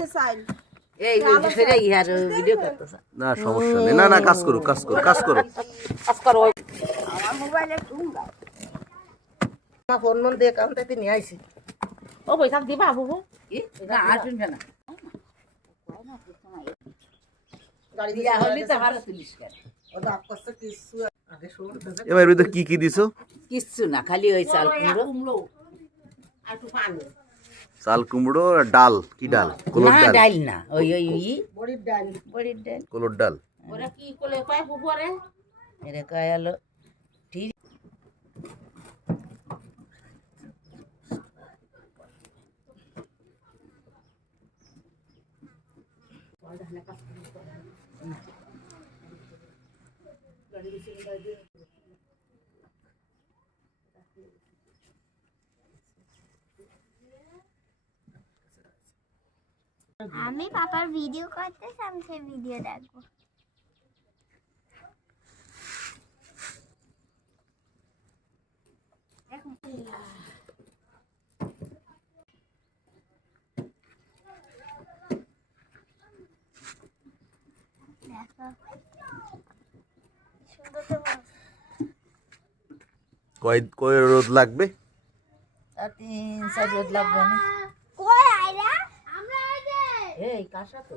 যে চাই এই সেটা ইহার ভিডিও করতেছ না সমস্যা নেই না না কাজ করো কাজ করো কাজ করো কাজ করো আমার মোবাইলে টুঙ্গা মা ফোন মন দিয়ে কাউন্টাতে নিয়ে আইছি ও পয়সা দিবা বাবু কি না আর শুনবে না গাড়ি দিয়া হলি তো হারা তুলিস কেন ও দাপ করছে কিছু আগে শুনতে এবার ভিতর কি কি দিছো কিছু না খালি ওই চাল কুমড়ো আর একটু পানি চাল কুমড়ো আর ডাল কি ডাল কোলর না ডাল ডাল না ওই বড়ির ডাল কোলর ডাল ওরা কি কোলে কয় বুবরে এরে কয় হলো ঠিক আমি পাপার ভিডিও করতেছি আমি সেই ভিডিও দেখবো কয় কয় রোদ লাগবে আর 3-4 রোদ লাগবে না কই আইরা আমরা এই কাশা তো